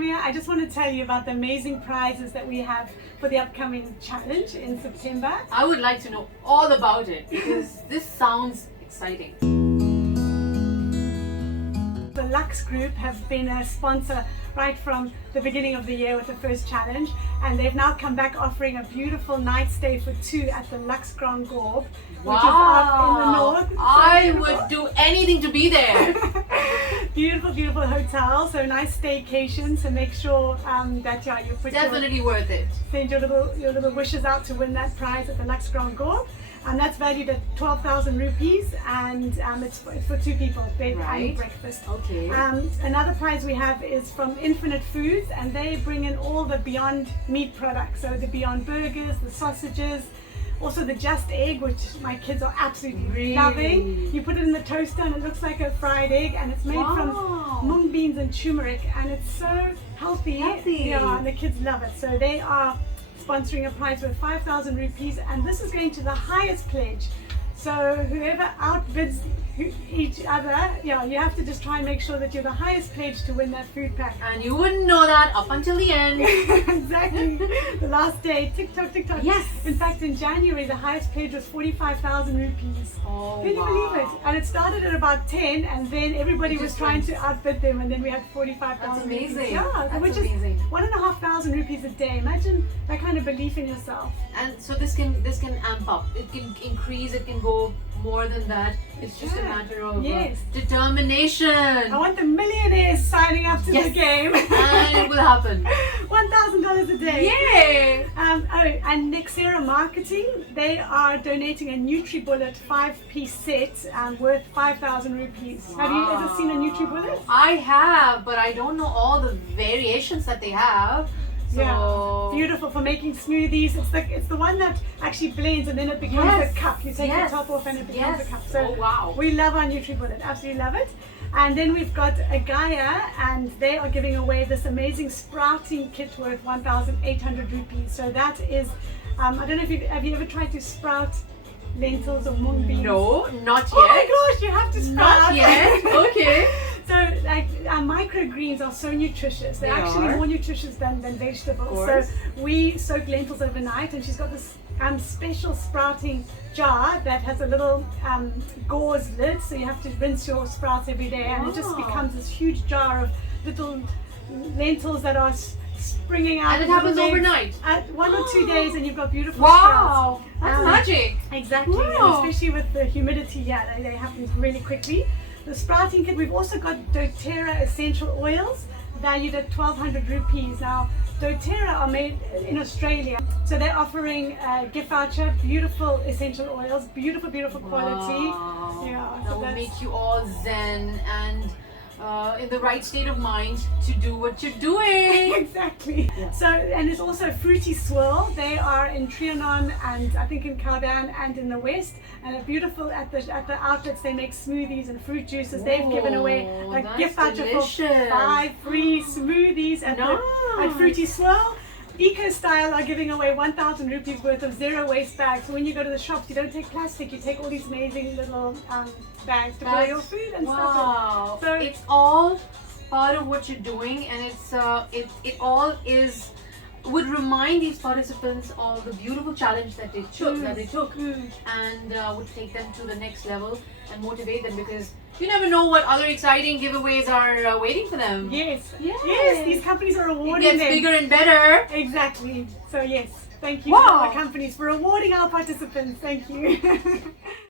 Samia, I just want to tell you about the amazing prizes that we have for the upcoming challenge in September. I would like to know all about it because this sounds exciting. The Lux Group have been a sponsor right from the beginning of the year with the first challenge, and they've now come back offering a beautiful night stay for two at the Lux Grand Gaube, which is up in the north. I would do anything to be there. Beautiful, beautiful hotel, so nice staycation. So make sure that you put Definitely worth it. Send your little wishes out to win that prize at the Lux Grand Gaube. And that's valued at 12,000 rupees, and it's for two people, bed and breakfast. Okay. Another prize we have is from Infinite Foods, and they bring in all the Beyond Meat products. So the Beyond Burgers, the sausages, also the Just Egg, which my kids are absolutely loving. You put it in the toaster and it looks like a fried egg, and it's made from mung beans and turmeric, and it's so healthy. Yeah, and the kids love it. So they are sponsoring a prize worth 5,000 rupees, and this is going to the highest pledge. So whoever outbids each other, you have to just try and make sure that you're the highest pledge to win that food pack. And you wouldn't know that up until the end. Exactly. The last day, TikTok. Yes. In fact, in January, the highest pledge was 45,000 rupees. Oh, Can you believe it? And it started at about 10, and then everybody was trying to outbid them, and then we had 45,000. That's amazing. Rupees. Yeah, that's which amazing. is 1,500 rupees a day. Imagine that kind of belief in yourself. And so this can amp up. It can increase. It can go more than that. It's just a matter of determination. I want the millionaires signing up to the game. And it will happen. $1,000 a day. Yay! And Nexera Marketing, they are donating a Nutribullet 5-piece set worth 5,000 rupees. Wow. Have you ever seen a Nutribullet? I have, but I don't know all the variations that they have. So yeah, beautiful for making smoothies. It's the one that actually blends and then it becomes a cup. You take the top off and it becomes a cup. So we love our Nutribullet, absolutely love it. And then we've got AGAYA, and they are giving away this amazing sprouting kit worth 1,800 rupees. So that is, I don't know if have you ever tried to sprout lentils or mung beans? No, not yet. Oh my gosh, you have to sprout. Not yet. Okay. So like microgreens are so nutritious. They're actually more nutritious than vegetables. So we soak lentils overnight, and she's got this special sprouting jar that has a little gauze lid, so you have to rinse your sprouts every day, and it just becomes this huge jar of little lentils that are springing out. And it happens overnight? 1 or 2 days, and you've got beautiful sprouts. That's magic. Exactly. And especially with the humidity, they happen really quickly. The sprouting kit, we've also got Doterra essential oils valued at 1,200 rupees. Now, Doterra are made in Australia, so they're offering a gift voucher, beautiful essential oils, beautiful quality. Yeah, that will make you all zen and in the right state of mind to do what you're doing. Exactly. Yeah. So, and there's also Frutti Swirl. They are in Trianon and I think in Kaldan and in the West, and are beautiful at the outlets. They make smoothies and fruit juices. They've given away a gift voucher for 5 free smoothies at Frutti Swirl. Ecostyle are giving away 1,000 rupees worth of zero waste bags. So when you go to the shops, you don't take plastic, you take all these amazing little bags to put your food and stuff in. So it's all part of what you're doing, and it all would remind these participants of the beautiful challenge that they took, and would take them to the next level and motivate them, because you never know what other exciting giveaways are waiting for them. Yes, these companies are awarding them. It gets bigger and better. Exactly. So yes, thank you to all the companies for awarding our participants. Thank you.